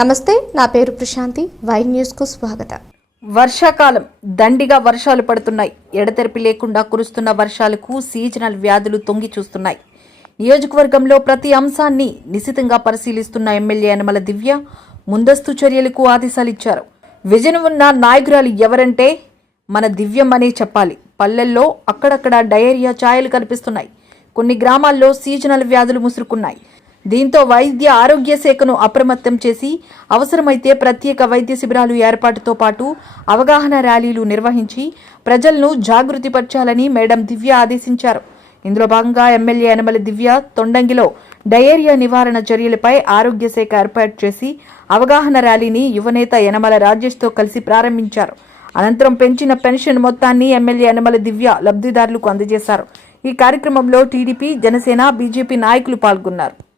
నమస్తే నా పేరు ప్రశాంతి. వై న్యూస్కు స్వాగతం. వర్షాకాలం దండిగా వర్షాలు పడుతున్నాయి. ఎడతెరిపి లేకుండా కురుస్తున్న వర్షాలకు సీజనల్ వ్యాధులు తొంగి చూస్తున్నాయి. నియోజకవర్గంలో ప్రతి అంశాన్ని నిశితంగా పరిశీలిస్తున్న ఎమ్మెల్యే యనమల దివ్య ముందస్తు చర్యలకు ఆదేశాలిచ్చారు. విజన్ ఉన్న నాయకురాలు ఎవరంటే మన దివ్యం అనే చెప్పాలి. పల్లెల్లో అక్కడక్కడ డయేరియా ఛాయలు కనిపిస్తున్నాయి. కొన్ని గ్రామాల్లో సీజనల్ వ్యాధులు ముసురుకున్నాయి. దీంతో వైద్య ఆరోగ్య శాఖను అప్రమత్తం చేసి అవసరమైతే ప్రత్యేక వైద్య శిబిరాలు ఏర్పాటుతో పాటు అవగాహన ర్యాలీలు నిర్వహించి ప్రజలను జాగృతిపరచాలని మేడం దివ్య ఆదేశించారు. ఇందులో భాగంగా ఎమ్మెల్యే యనమల దివ్య తొండంగిలో డయేరియా నివారణ చర్యలపై ఆరోగ్య శాఖ ఏర్పాటు చేసి అవగాహన ర్యాలీని యువనేత యనమల రాజేష్తో కలిసి ప్రారంభించారు. అనంతరం పెంచిన పెన్షన్ మొత్తాన్ని ఎమ్మెల్యే యనమల దివ్య లబ్ధిదారులకు అందజేశారు. ఈ కార్యక్రమంలో టీడీపీ జనసేన బీజేపీ నాయకులు పాల్గొన్నారు.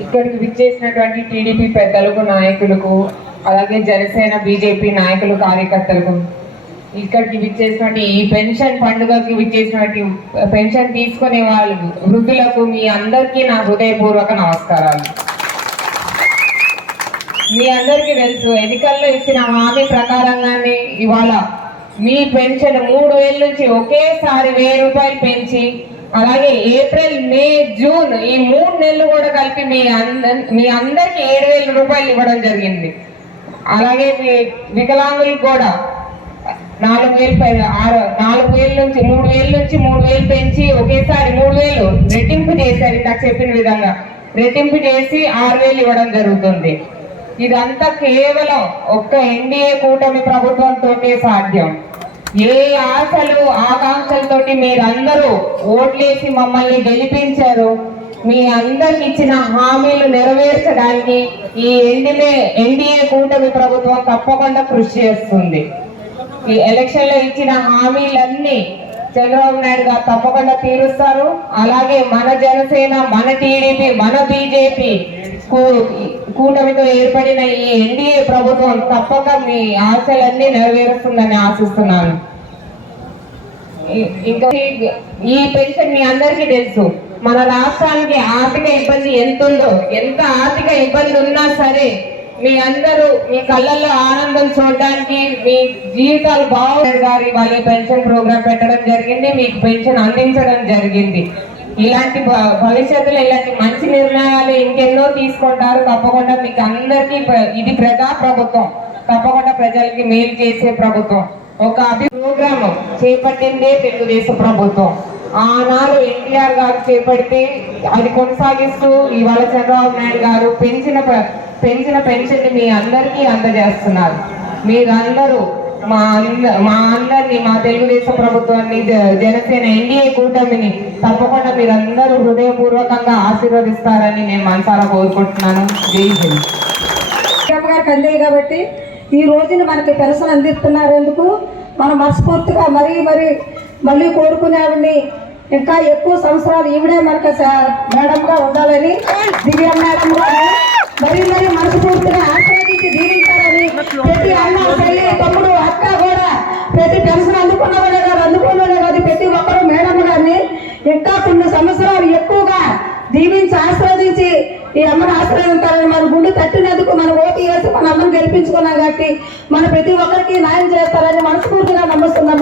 ఇక్కడికి విచ్చేసినటువంటి టీడీపీ పెద్దలకు నాయకులకు అలాగే జనసేన బీజేపీ నాయకులు కార్యకర్తలకు ఇక్కడికి విచ్చేసినటువంటి ఈ పెన్షన్ పండుగకి విచ్చేసినటువంటి పెన్షన్ తీసుకునే వాళ్ళు వృద్ధులకు మీ అందరికీ నా హృదయపూర్వక నమస్కారాలు. మీ అందరికీ తెలుసు ఎన్నికల్లో ఇచ్చిన హామీ ప్రకారంగానే ఇవాళ మీ పెన్షన్ మూడు వేల నుంచి ఒకేసారి వెయ్యి రూపాయలు పెంచి అలాగే ఏప్రిల్ మే జూన్ ఈ మూడు నెలలు కూడా కలిపి మీ అంద మీ అందరికి ఏడు వేల రూపాయలు ఇవ్వడం జరిగింది. అలాగే మీ వికలాంగులకు కూడా నాలుగు వేలు ఆరు నాలుగు వేల నుంచి మూడు వేల నుంచి మూడు వేలు పెంచి ఒకేసారి మూడు వేలు రెట్టింపు చేశారు ఇక చెప్పిన విధంగా. రెట్టింపు చేసి ఆరు వేలు ఇవ్వడం జరుగుతుంది. ఇదంతా కేవలం ఒక్క ఎన్డీఏ కూటమి ప్రభుత్వంతో సాధ్యం. ఏ ఆశలు ఆకాంక్షలతోటి మీరందరూ ఓట్లేసి మమ్మల్ని గెలిపించారు. మీ అందరికి ఇచ్చిన హామీలు నెరవేర్చడానికి ఈ ఎన్డీఏ ఎన్డీఏ కూటమి ప్రభుత్వం తప్పకుండా కృషి చేస్తుంది. ఈ ఎలక్షన్లో ఇచ్చిన హామీలన్నీ చంద్రబాబు నాయుడు గారు తప్పకుండా తీరుస్తారు. అలాగే మన జనసేన మన టీడీపీ మన బీజేపీ కూటమితో ఏర్పడిన ఈ ఎన్డీఏ ప్రభుత్వం తప్పక మీ ఆశలన్నీ నెరవేరుస్తుందని ఆశిస్తున్నాను. ఇంకా ఈ- పెన్షన్ మీ అందరికీ తెలుసు. మన రాష్ట్రానికి ఆర్థిక ఇబ్బంది ఎంత ఉందో ఎంత ఆర్థిక ఇబ్బంది ఉన్నా సరే మీ అందరూ మీ కళ్ళల్లో ఆనందం చూడడానికి మీ జీవితాలు బాగుంటారు గారి వాళ్ళ పెన్షన్ ప్రోగ్రామ్ పెట్టడం జరిగింది మీకు పెన్షన్ అందించడం జరిగింది. ఇలాంటి భవిష్యత్తులో ఇలాంటి మంచి నిర్ణయాలు ఇంకెన్నో తీసుకుంటారు. తప్పకుండా మీకు అందరికీ ఇది ప్రజా ప్రభుత్వం. తప్పకుండా ప్రజలకి మేలు చేసే ప్రభుత్వం. ఒక అభి ప్రోగ్రామ్ చేపట్టిందే తెలుగుదేశం ప్రభుత్వం. ఆనాడు ఎన్టీఆర్ గారు చేపడితే అది కొనసాగిస్తూ ఇవాళ చంద్రబాబు నాయుడు గారు పెంచిన పెంచిన పెన్షన్ మీ అందరికీ అందజేస్తున్నారు. మీరందరూ మా అంద మా అందరినీ మా తెలుగుదేశం ప్రభుత్వాన్ని జ- జనసేన ఎన్డీఏ కూటమిని తప్పకుండా మీరందరూ హృదయపూర్వకంగా ఆశీర్వదిస్తారని నేను మనసారా కోరుకుంటున్నాను. జై హింద్. గారికి అందే కాబట్టి ఈ రోజున మనకి పెన్షన్ అందిస్తున్నారు ఎందుకు? మనం మనస్ఫూర్తిగా మరీ మరి మళ్ళీ కోరుకునేవాడిని ఇంకా ఎక్కువ సంవత్సరాలు ఈవిడే మనకు మేడంగా ఉండాలని దివ్య మేడం గారు మరీ మరీ మనస్ఫూర్తిగా ఆశీర్వదించి దీవించాలని ప్రతి అన్న చెల్లి తమ్ముడు అక్క కూడా ప్రతి పెన్షన్ అందుకున్నవాడే కాదు అందుకున్నవాడే కాదు ప్రతి ఒక్కరు మేడం గారిని ఇంకా కొన్ని సంవత్సరాలు ఎక్కువగా దీవించి ఆశీర్వదించి ఈ అమ్మను ఆశ్రయించాలని మన గుండె తట్టినందుకు మన ఓటు వేసి మన అమ్మను గెలిపించుకున్నాం కాబట్టి మన ప్రతి ఒక్కరికి న్యాయం చేస్తారని మనస్ఫూర్తిగా నమ్ముతున్నాం